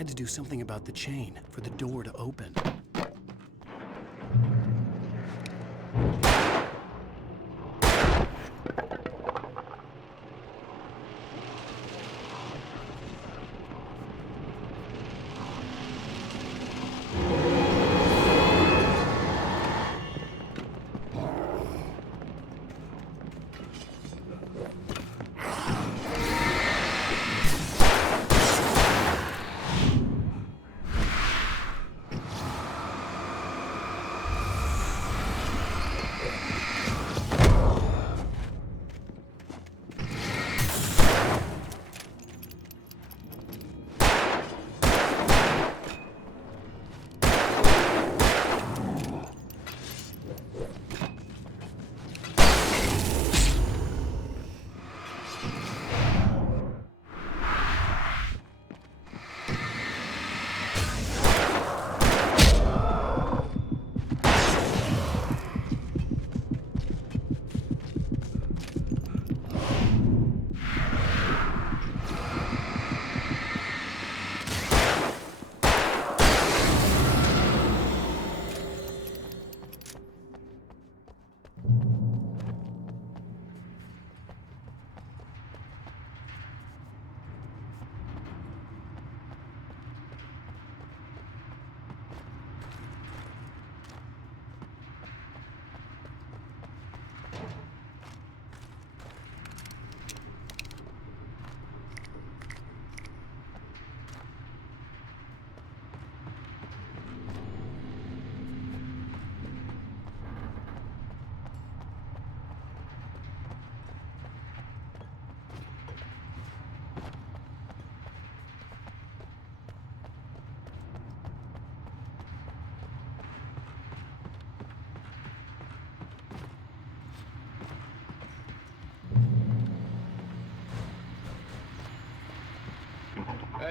had to do something about the chain for the door to open.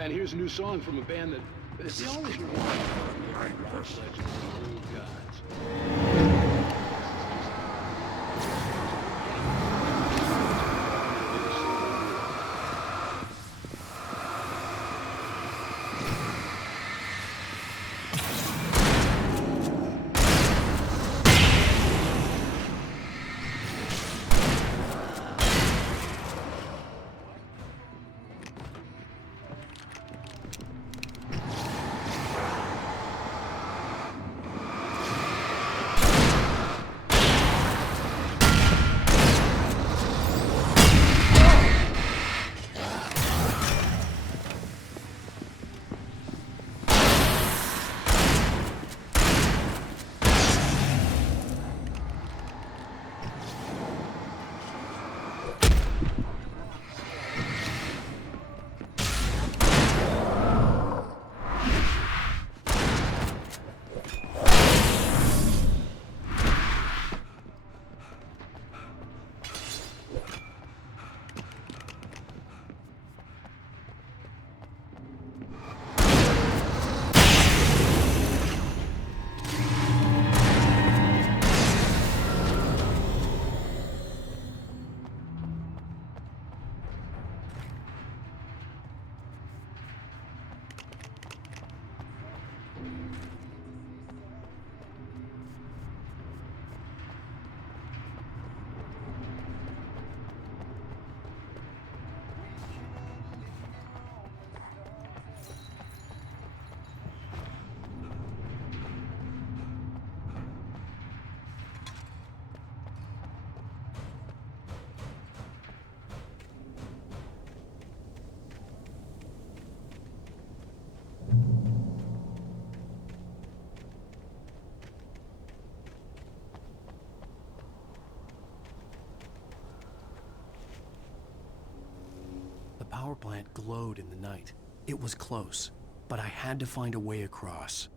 And here's a new song from a band that it's the only rock legends and old gods. The power plant glowed in the night. It was close, but I had to find a way across.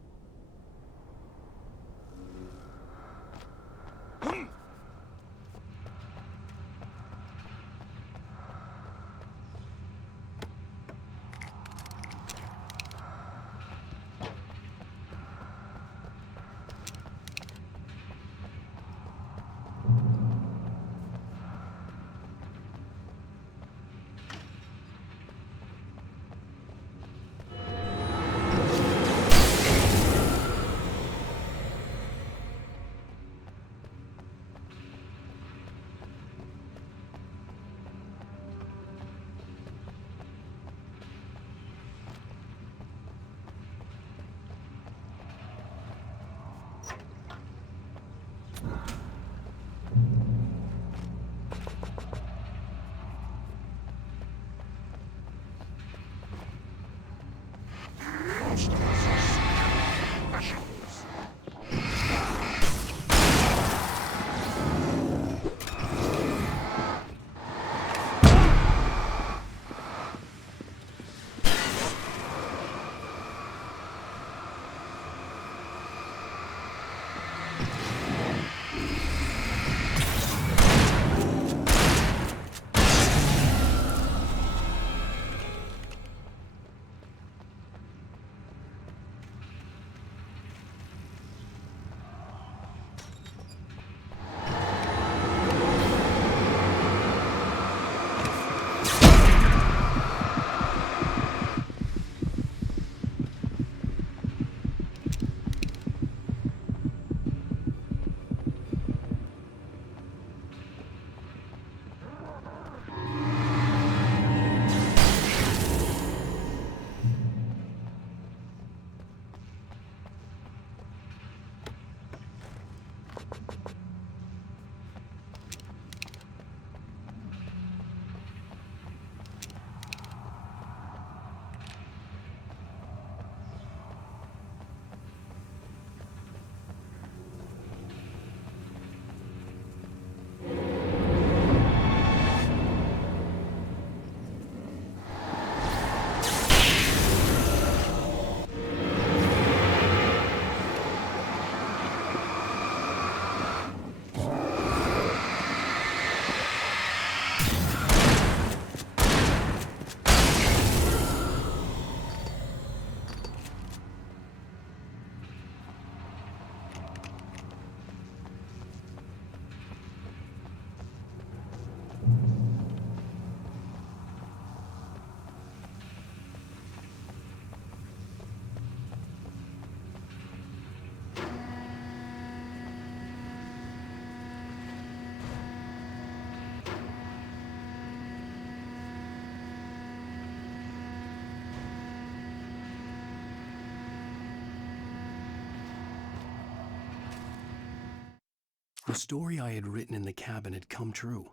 The story I had written in the cabin had come true.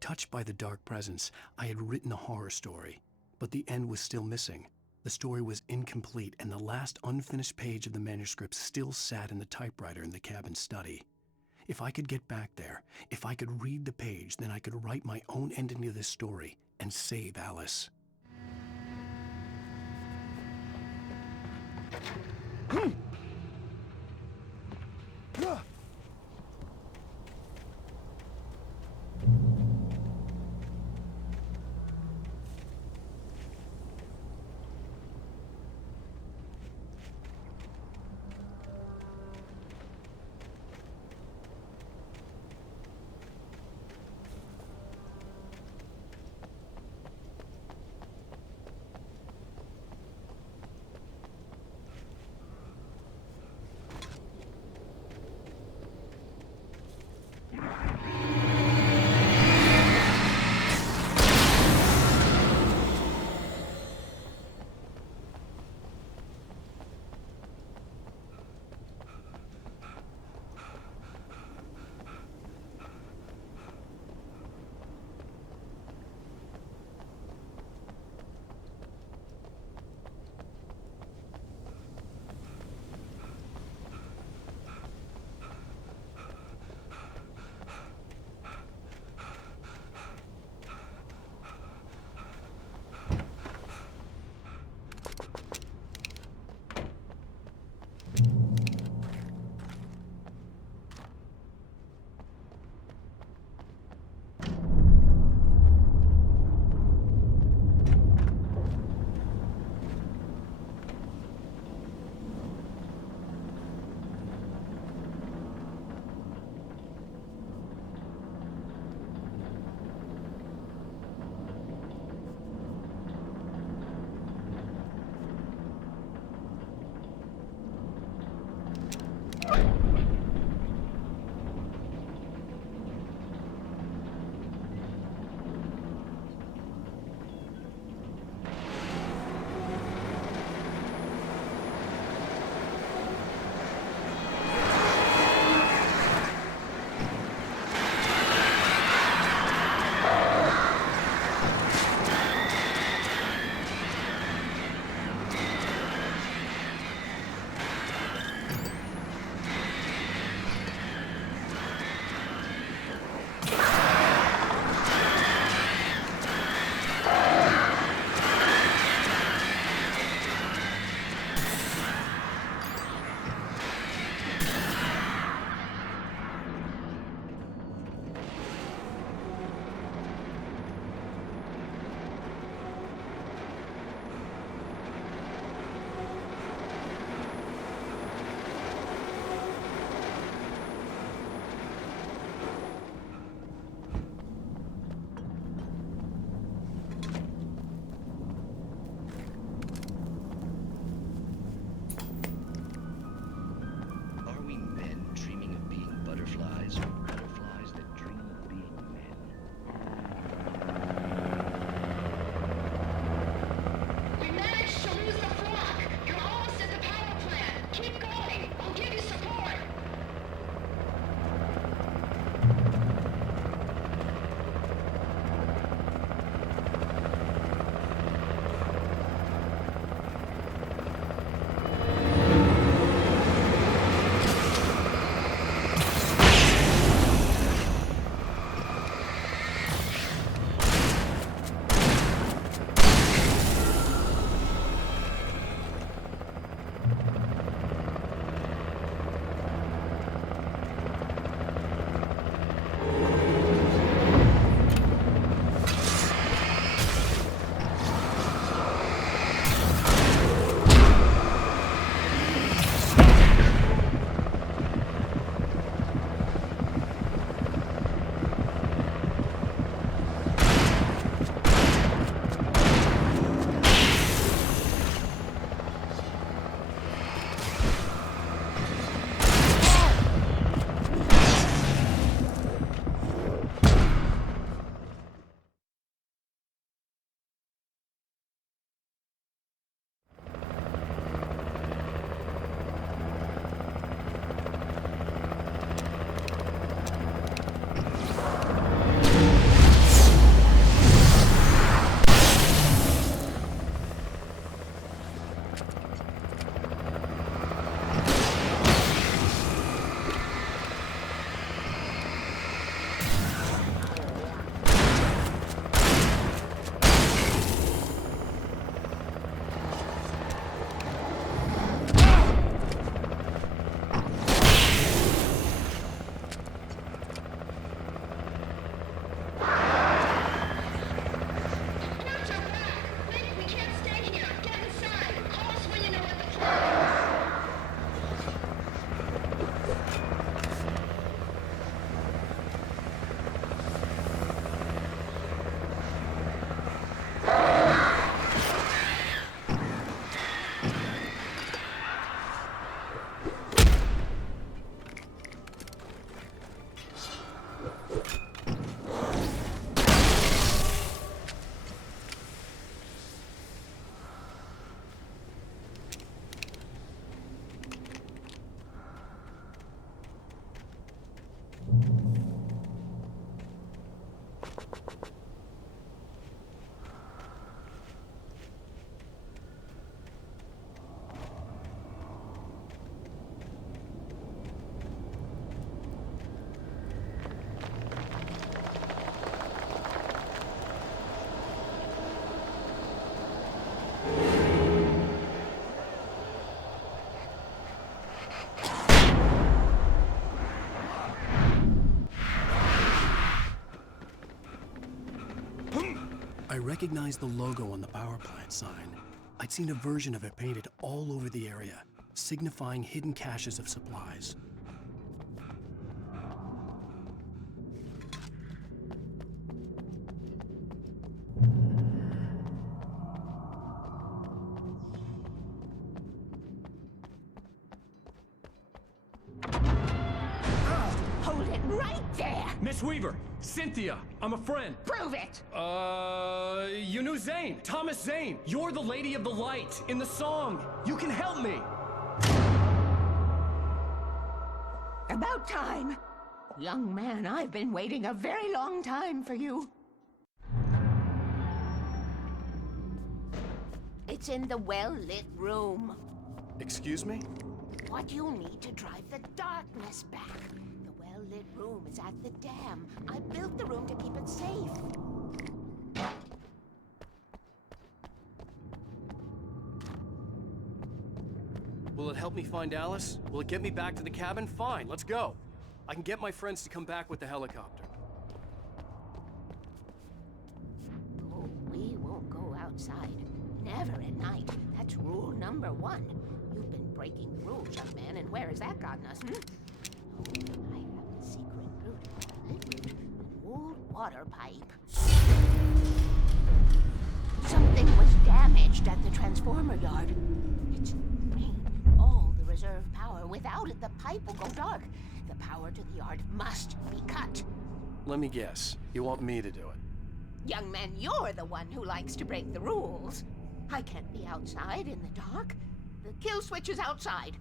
Touched by the dark presence, I had written a horror story, but the end was still missing. The story was incomplete, and the last unfinished page of the manuscript still sat in the typewriter in the cabin study. If I could get back there, if I could read the page, then I could write my own ending to this story and save Alice. I recognized the logo on the power plant sign. I'd seen a version of it painted all over the area, signifying hidden caches of supplies. Hold it right there! Miss Weaver! Cynthia! I'm a friend! Prove it! You knew Zane! Thomas Zane! You're the Lady of the Light in the song! You can help me! About time! Young man, I've been waiting a very long time for you. It's in the well-lit room. Excuse me? What you need to drive the darkness back. The well-lit room is at the dam. I built the room to keep it safe. Will it help me find Alice? Will it get me back to the cabin? Fine, let's go. I can get my friends to come back with the helicopter. Oh, we won't go outside. Never at night. That's rule number 1. You've been breaking the rules, young man, and where has that gotten us, Oh, I have a secret route. Lit route. An old water pipe. Something was damaged at the transformer yard. It's drained all the reserve power. Without it, the pipe will go dark. The power to the yard must be cut. Let me guess. You want me to do it? Young man, you're the one who likes to break the rules. I can't be outside in the dark. The kill switch is outside.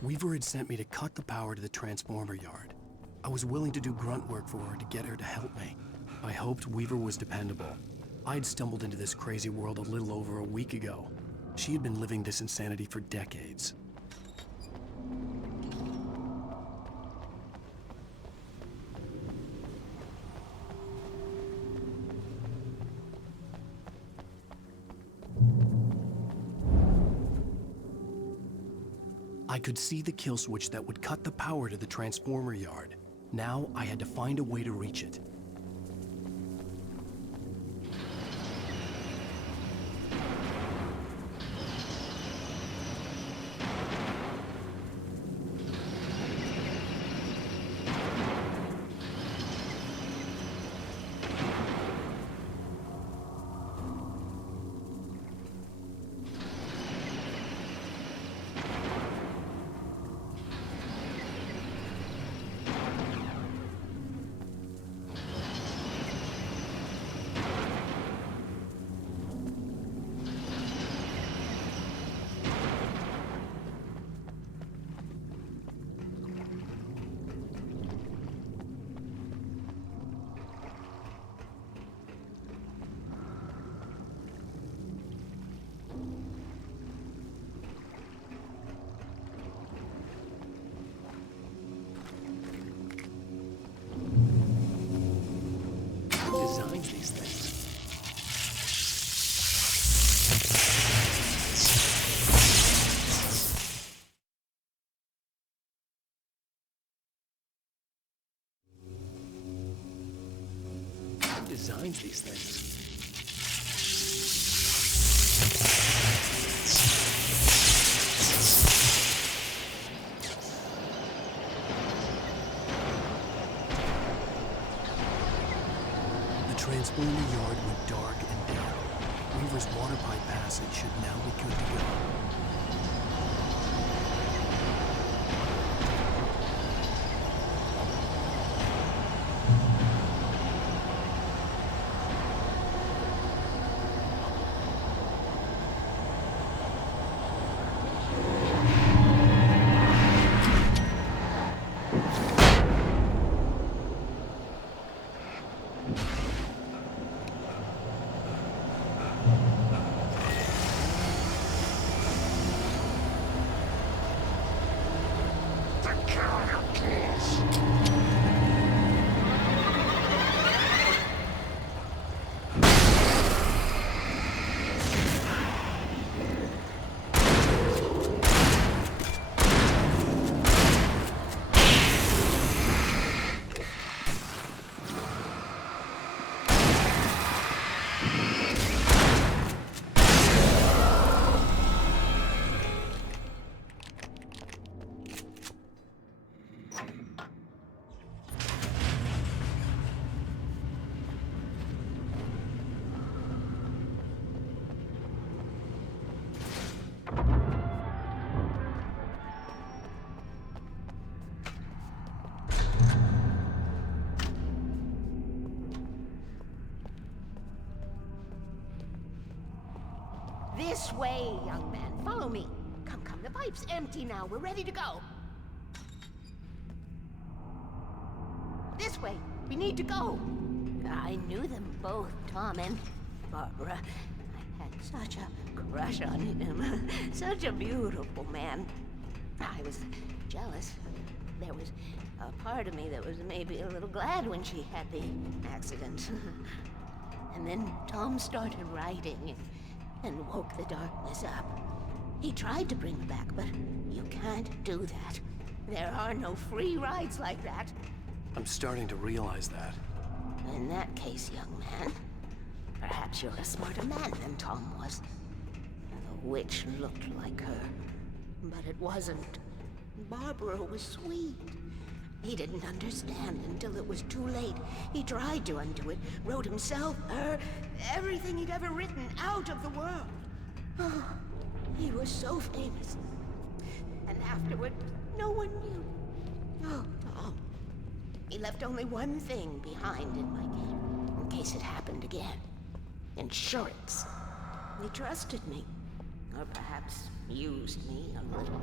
Weaver had sent me to cut the power to the transformer yard. I was willing to do grunt work for her to get her to help me. I hoped Weaver was dependable. I'd stumbled into this crazy world a little over a week ago. She had been living this insanity for decades. I could see the kill switch that would cut the power to the transformer yard. Now I had to find a way to reach it. Design these things. Who designs these things? The transformer yard went dark and down. Weaver's water pipe passage should now be good to go. This way, young man. Follow me. Come, come. The pipe's empty now. We're ready to go. This way. We need to go. I knew them both, Tom and Barbara. I had such a crush on him. Such a beautiful man. I was jealous. There was a part of me that was maybe a little glad when she had the accident. And then Tom started writing and woke the darkness up. He tried to bring her back, but you can't do that. There are no free rides like that. I'm starting to realize that. In that case, young man, perhaps you're a smarter man than Tom was. The witch looked like her, but it wasn't. Barbara was sweet. He didn't understand until it was too late. He tried to undo it, wrote himself, her, everything he'd ever written out of the world. Oh, he was so famous. And afterward, no one knew. Oh, Tom. He left only one thing behind in my care, in case it happened again. Insurance. He trusted me. Or perhaps used me a little.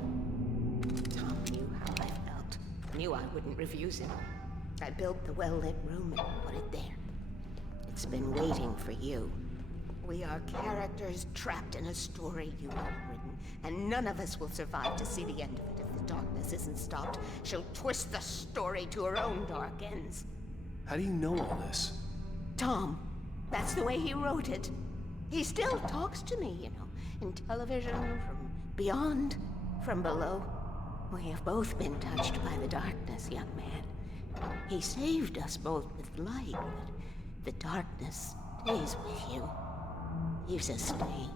Tom knew how I felt. Knew I wouldn't refuse him. I built the well-lit room and put it there. It's been waiting for you. We are characters trapped in a story you have written, and none of us will survive to see the end of it if the darkness isn't stopped. She'll twist the story to her own dark ends. How do you know all this? Tom, that's the way he wrote it. He still talks to me, you know, in television, from beyond, from below. We have both been touched by the darkness, young man. He saved us both with light, but the darkness stays with you. Leaves a stain.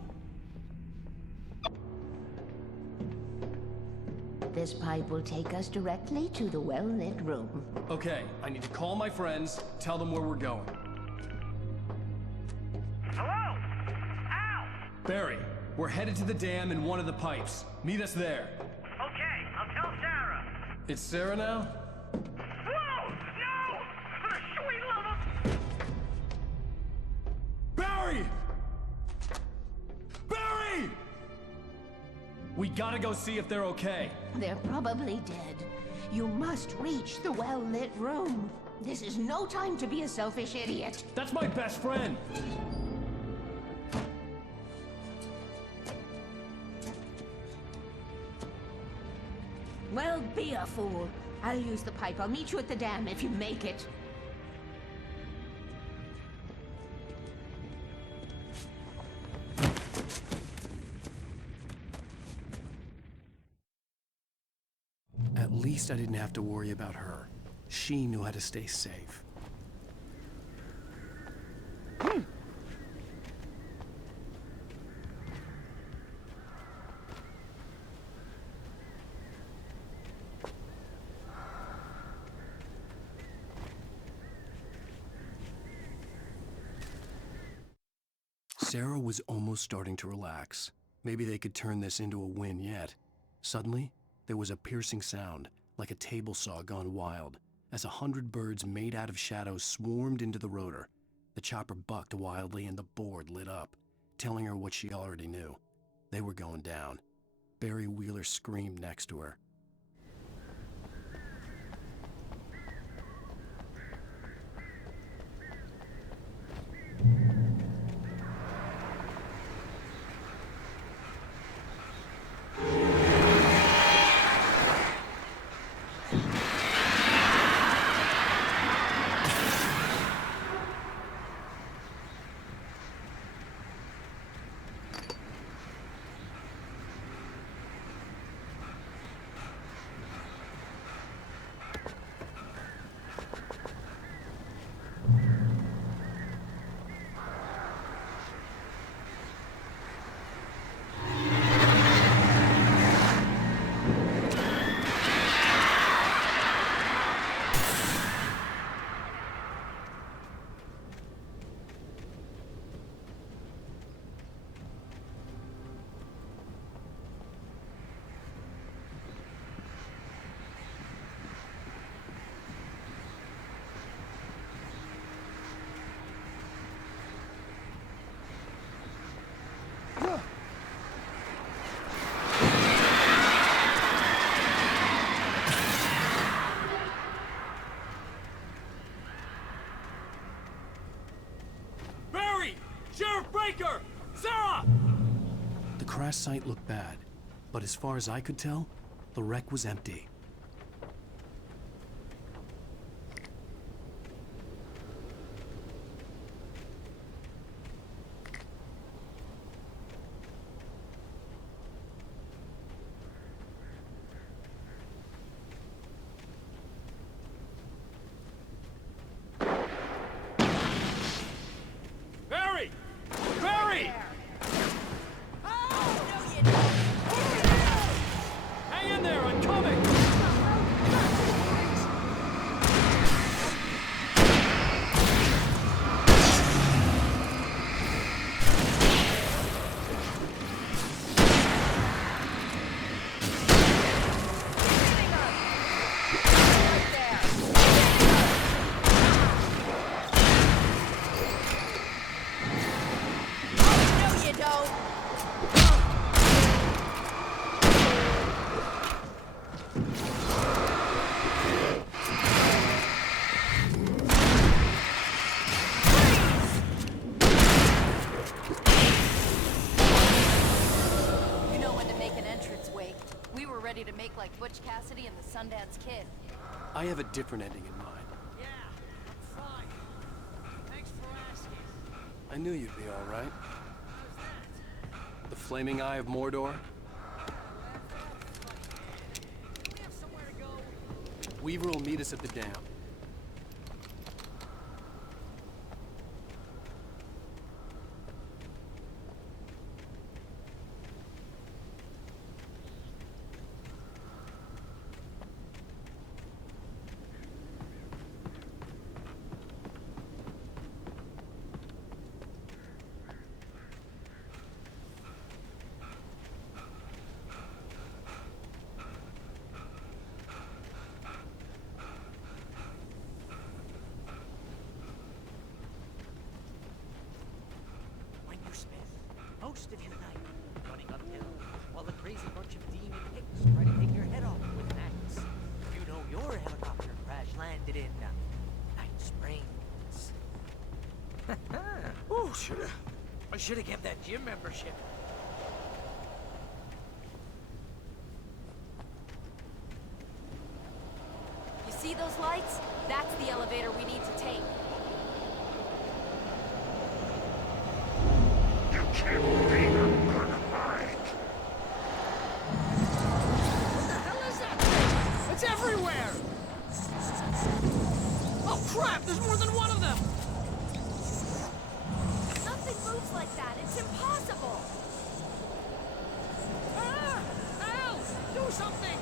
This pipe will take us directly to the well-lit room. Okay, I need to call my friends, tell them where we're going. Hello? Al! Barry, we're headed to the dam in one of the pipes. Meet us there. Okay, I'll tell Sarah. It's Sarah now? Whoa! No! For the sweet love of... Barry! Barry! We gotta go see if they're okay. They're probably dead. You must reach the well-lit room. This is no time to be a selfish idiot. That's my best friend. Well, be a fool. I'll use the pipe. I'll meet you at the dam if you make it. At least I didn't have to worry about her. She knew how to stay safe. Sarah was almost starting to relax. Maybe they could turn this into a win yet. Suddenly, there was a piercing sound, like a table saw gone wild, as 100 birds made out of shadows swarmed into the rotor. The chopper bucked wildly and the board lit up, telling her what she already knew. They were going down. Barry Wheeler screamed next to her. Sheriff Breaker! Sarah! The crash site looked bad, but as far as I could tell, the wreck was empty. Barry! Barry! Hang in there, I'm coming! Ready to make like Butch Cassidy and the Sundance Kid. I have a different ending in mind. Yeah, I'm fine. Thanks for asking. I knew you'd be all right. How's that? The flaming eye of Mordor? Do we have somewhere to go? Weaver will meet us at the dam. When you spend most of your night running uphill while a crazy bunch of demon hicks try to take your head off with an axe, you know your helicopter crash landed in Night Springs. Oh, I should have kept that gym membership. You see those lights? That's the elevator we need to take. What the hell is that thing? It's everywhere! Oh crap, there's more than one of them! Nothing moves like that. It's impossible. Ah! Al! Do something!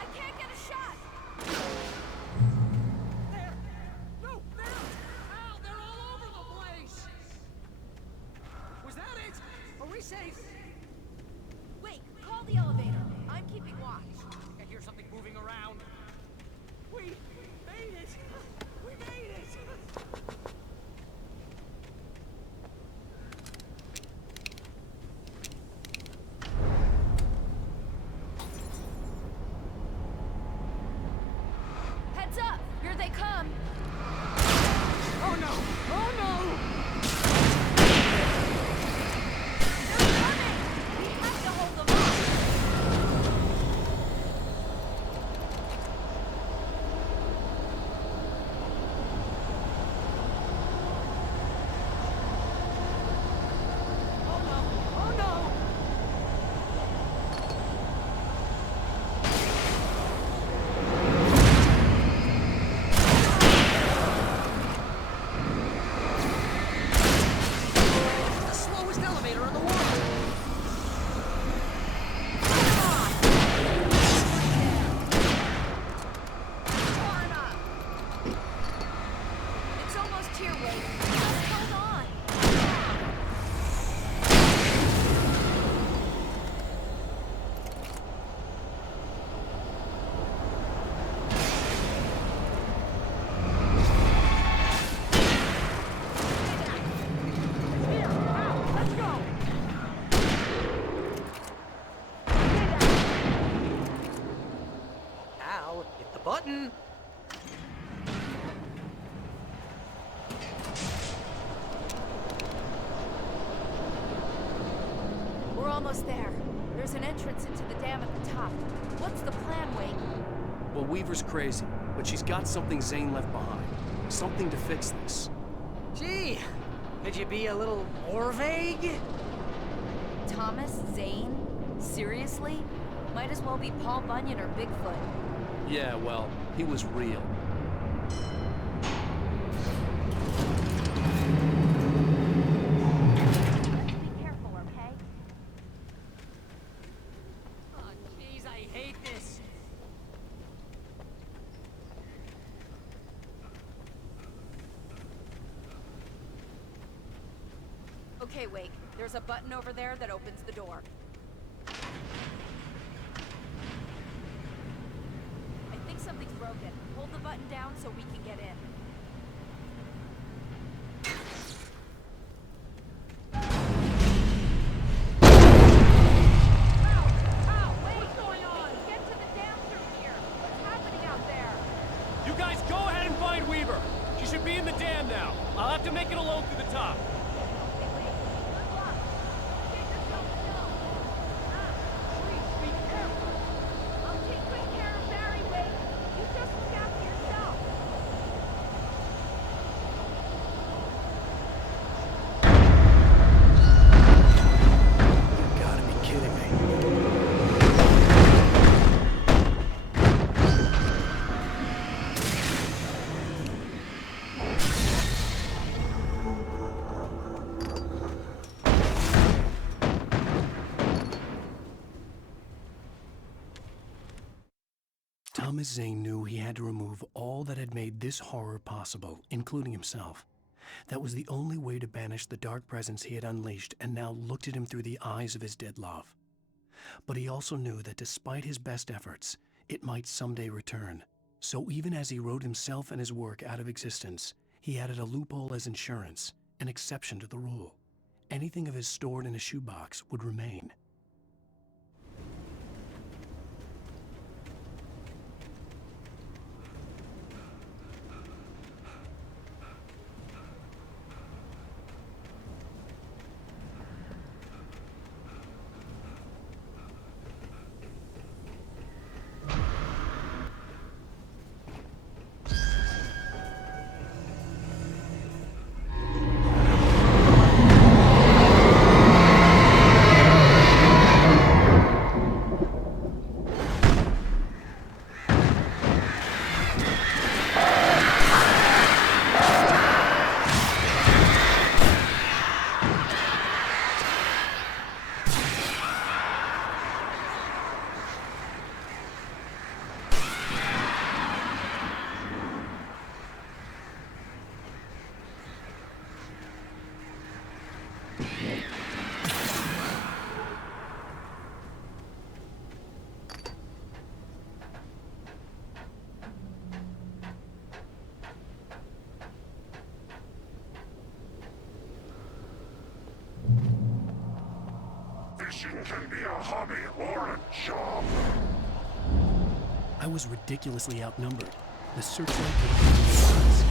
I can't get a shot. There! No, there! Al, they're all over the place! Was that it? Are we safe? Wait, call the elevator. I'm keeping watch. I hear something moving around. We made it! We made it! Heads up! Here they come. Oh no! Oh no! They're coming. We have to hold them off. Oh no! Oh no! almost there. There's an entrance into the dam at the top. What's the plan, Wade? Well, Weaver's crazy, but she's got something Zane left behind. Something to fix this. Gee, could you be a little more vague? Thomas Zane? Seriously? Might as well be Paul Bunyan or Bigfoot. Yeah, well, he was real. Be careful, okay? Oh, jeez, I hate this. Okay, Wake. There's a button over there that opens the door. I think something's broken. Hold the button down so we can get in. What's going on? We can get to the dam through here. What's happening out there? You guys go ahead and find Weaver. She should be in the dam now. I'll have to make it alone through the top. Okay, Wake. Good luck. Get yourself down. Please be careful. I'll take good care of Barry, Wake. You just look after yourself. You gotta be kidding me. Thomas Zane knew he had to remove all that had made this horror possible, including himself. That was the only way to banish the dark presence he had unleashed and now looked at him through the eyes of his dead love. But he also knew that despite his best efforts, it might someday return. So even as he wrote himself and his work out of existence, he added a loophole as insurance, an exception to the rule. Anything of his stored in a shoebox would remain. Fishing can be a hobby or a job. I was ridiculously outnumbered. The searchlight was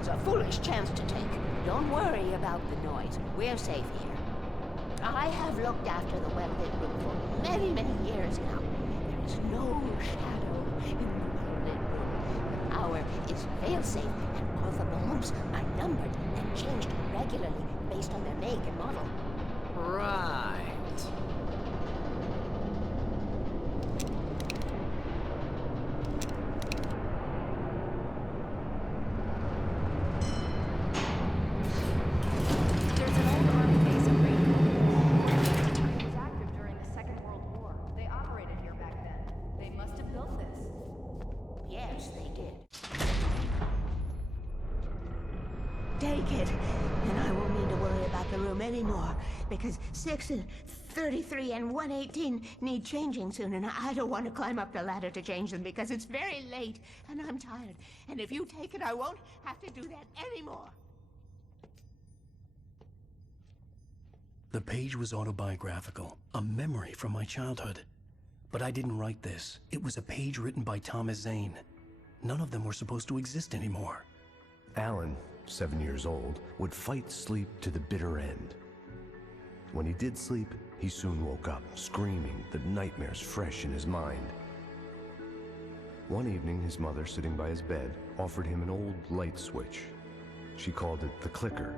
is a foolish chance to take. Don't worry about the noise. We're safe here. I have looked after the well-lit room for many, many years now. There is no shadow in the well-lit room. The power is fail-safe, and all the bulbs are numbered and changed regularly based on their make and model. Right. There's an old army base at Rainbow. It was active during the Second World War. They operated here back then. They must have built this. Yes, they did. Take it, and I won't need to worry about the room anymore, because 6 and 33 and 118 need changing soon, and I don't want to climb up the ladder to change them because it's very late, and I'm tired. And if you take it, I won't have to do that anymore. The page was autobiographical, a memory from my childhood. But I didn't write this. It was a page written by Thomas Zane. None of them were supposed to exist anymore. Alan, 7 years old, would fight sleep to the bitter end. When he did sleep, he soon woke up, screaming, the nightmares fresh in his mind. One evening, his mother, sitting by his bed, offered him an old light switch. She called it the clicker,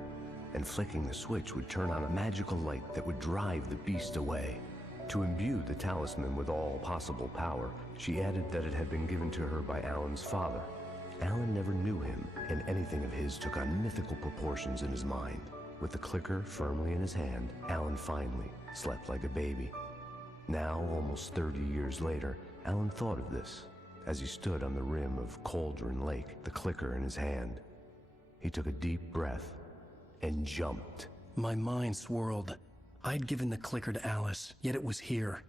and flicking the switch would turn on a magical light that would drive the beast away. To imbue the talisman with all possible power, she added that it had been given to her by Alan's father. Alan never knew him, and anything of his took on mythical proportions in his mind. With the clicker firmly in his hand, Alan finally slept like a baby. Now, almost 30 years later, Alan thought of this as he stood on the rim of Cauldron Lake, the clicker in his hand. He took a deep breath and jumped. My mind swirled. I'd given the clicker to Alice, yet it was here.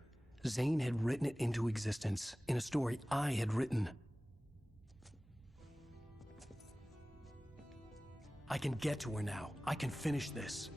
Zane had written it into existence, in a story I had written. I can get to her now. I can finish this.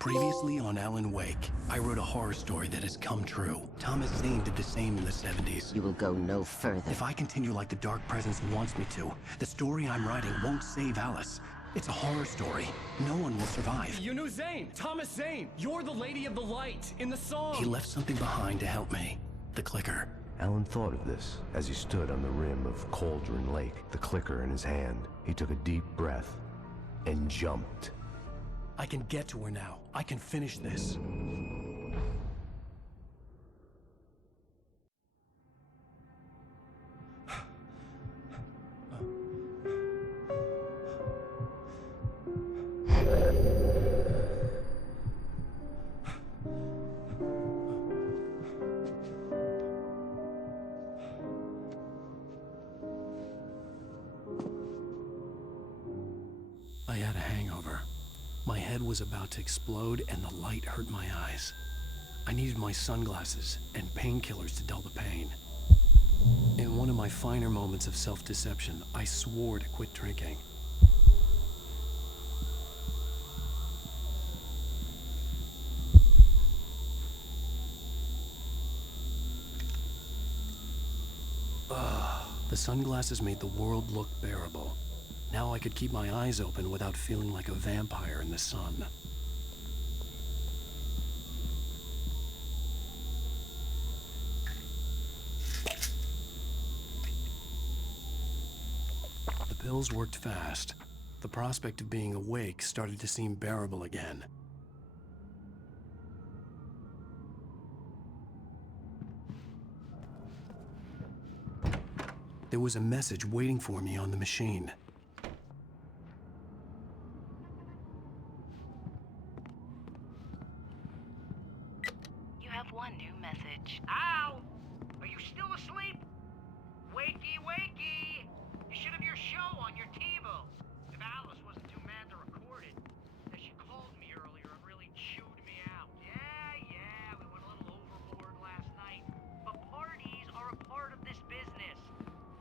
Previously on Alan Wake, I wrote a horror story that has come true. Thomas Zane did the same in the 70s. You will go no further. If I continue like the Dark Presence wants me to, the story I'm writing won't save Alice. It's a horror story. No one will survive. You knew Zane! Thomas Zane! You're the Lady of the Light in the song! He left something behind to help me. The clicker. Alan thought of this as he stood on the rim of Cauldron Lake, the clicker in his hand. He took a deep breath and jumped. I can get to her now. I can finish this. I had a hangover. My head was about to explode and the light hurt my eyes. I needed my sunglasses and painkillers to dull the pain. In one of my finer moments of self-deception, I swore to quit drinking. The sunglasses made the world look bearable. Now I could keep my eyes open without feeling like a vampire in the sun. The pills worked fast. The prospect of being awake started to seem bearable again. There was a message waiting for me on the machine. You have one new message. Ow! Are you still asleep? Wakey, wakey! You should have your show on your TiVo. If Alice wasn't too mad to record it, then she called me earlier and really chewed me out. Yeah, we went a little overboard last night. But parties are a part of this business.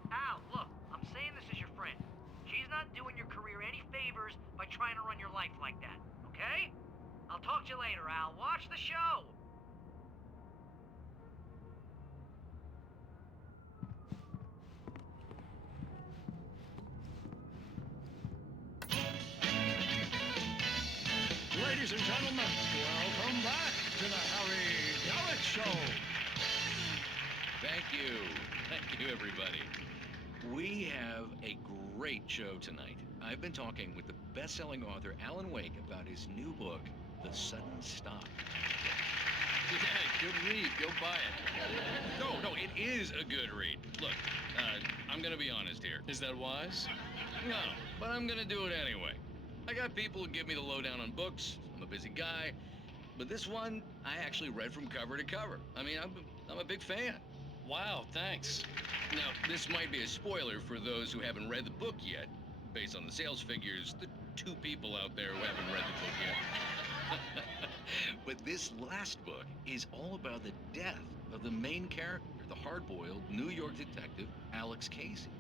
Al, look, I'm saying this as your friend. She's not doing your career any favors by trying to run your life like that, okay? I'll talk to you later, Al. Watch the show! Ladies and gentlemen, welcome back to the Harry Garrett Show. Thank you. Thank you, everybody. We have a great show tonight. I've been talking with the best-selling author Alan Wake about his new book, The Sudden Stop. Yeah, good read. Go buy it. No, it is a good read. Look, I'm gonna be honest here. Is that wise? No, but I'm gonna do it anyway. I got people who give me the lowdown on books. I'm a busy guy. But this one, I actually read from cover to cover. I mean, I'm a big fan. Wow, thanks. Now, this might be a spoiler for those who haven't read the book yet. Based on the sales figures, the 2 people out there who haven't read the book yet. But this last book is all about the death of the main character, the hard-boiled New York detective, Alex Casey.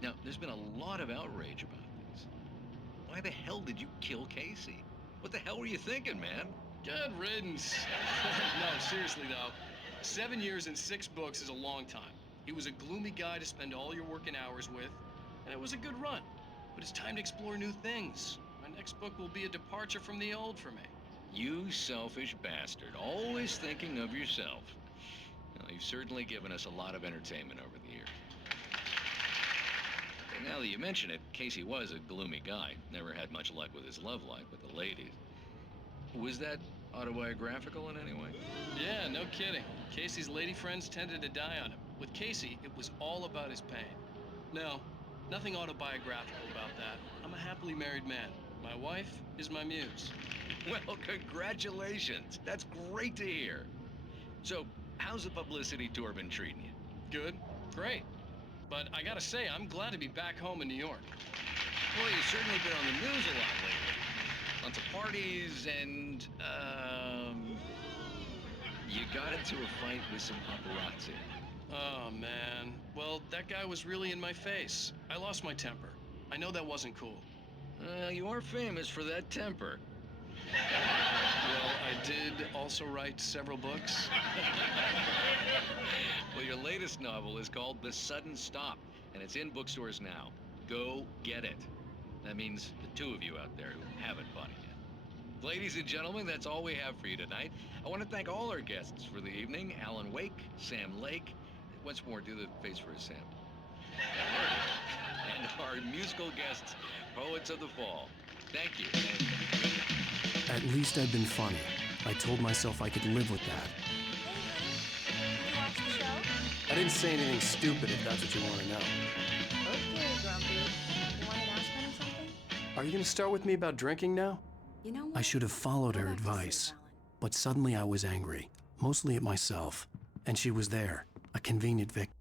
Now, there's been a lot of outrage about this. Why the hell did you kill Casey? What the hell were you thinking, man? Good riddance. No, seriously though. 7 years and 6 books is a long time. He was a gloomy guy to spend all your working hours with, and it was a good run. But it's time to explore new things. My next book will be a departure from the old for me. You selfish bastard, always thinking of yourself. Well, you've certainly given us a lot of entertainment over the years. And now that you mention it, Casey was a gloomy guy. Never had much luck with his love life with the ladies. Was that autobiographical in any way? Yeah, no kidding. Casey's lady friends tended to die on him. With Casey, it was all about his pain. No, nothing autobiographical about that. I'm a happily married man. My wife is my muse. Well, congratulations. That's great to hear. So, how's the publicity tour been treating you? Good, great. But I gotta say, I'm glad to be back home in New York. Well, you've certainly been on the news a lot lately. Lots of parties and, you got into a fight with some paparazzi. Oh, man. Well, that guy was really in my face. I lost my temper. I know that wasn't cool. You are famous for that temper. Well, I did also write several books. Well, your latest novel is called The Sudden Stop, and it's in bookstores now. Go get it. That means the 2 of you out there who haven't bought it yet. Ladies and gentlemen, that's all we have for you tonight. I want to thank all our guests for the evening. Alan Wake, Sam Lake. Once more, do the face for Sam. And our musical guests, Poets of the Fall. Thank you. At least I'd been funny. I told myself I could live with that. Hey, honey. Did you watch the show? I didn't say anything stupid if that's what you want to know. Okay, Grumpy. You wanted to ask me something? Are you going to start with me about drinking now? You know what? I should have followed Go her back to sleep, advice. Alan. But suddenly I was angry, mostly at myself. And she was there, a convenient victim.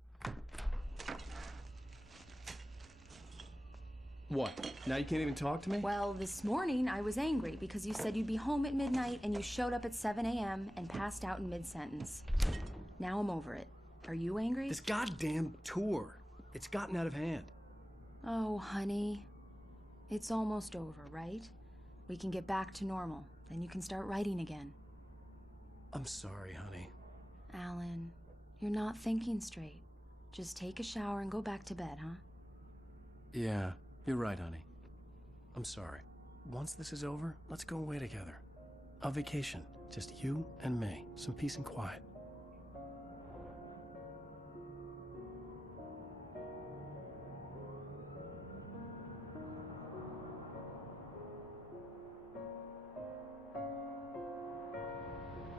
What? Now you can't even talk to me? Well, this morning I was angry because you said you'd be home at midnight and you showed up at 7 a.m. and passed out in mid-sentence. Now I'm over it. Are you angry? This goddamn tour. It's gotten out of hand. Oh, honey. It's almost over, right? We can get back to normal. Then you can start writing again. I'm sorry, honey. Alan, you're not thinking straight. Just take a shower and go back to bed, huh? Yeah, you're right, honey. I'm sorry. Once this is over, let's go away together. A vacation. Just you and me. Some peace and quiet.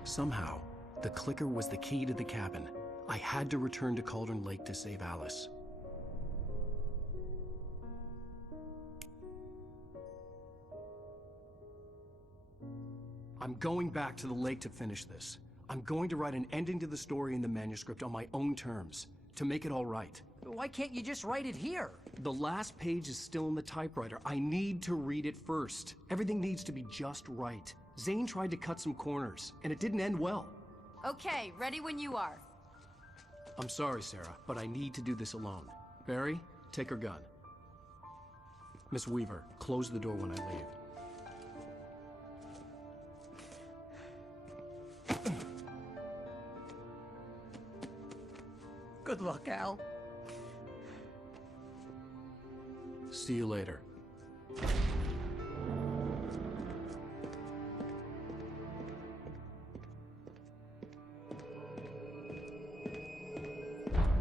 Somehow, the clicker was the key to the cabin. I had to return to Cauldron Lake to save Alice. I'm going back to the lake to finish this. I'm going to write an ending to the story in the manuscript on my own terms, to make it all right. Why can't you just write it here? The last page is still in the typewriter. I need to read it first. Everything needs to be just right. Zane tried to cut some corners, and it didn't end well. Okay, ready when you are. I'm sorry, Sarah, but I need to do this alone. Barry, take her gun. Miss Weaver, close the door when I leave. Good luck, Al. See you later.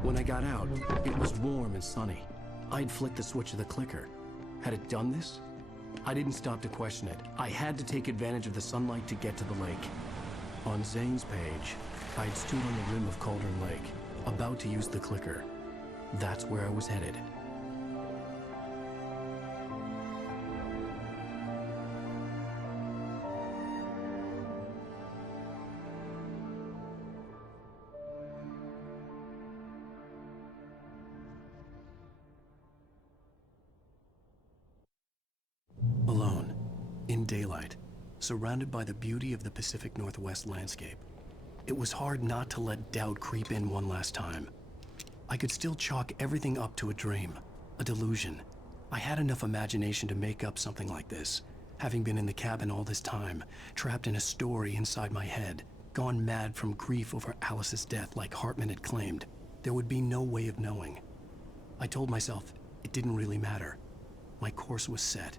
When I got out, it was warm and sunny. I'd flicked the switch of the clicker. Had it done this? I didn't stop to question it. I had to take advantage of the sunlight to get to the lake. On Zane's page, I'd stood on the rim of Cauldron Lake, about to use the clicker. That's where I was headed. Alone, in daylight, surrounded by the beauty of the Pacific Northwest landscape, it was hard not to let doubt creep in one last time. I could still chalk everything up to a dream, a delusion. I had enough imagination to make up something like this, having been in the cabin all this time, trapped in a story inside my head, gone mad from grief over Alice's death like Hartman had claimed. There would be no way of knowing. I told myself it didn't really matter. My course was set.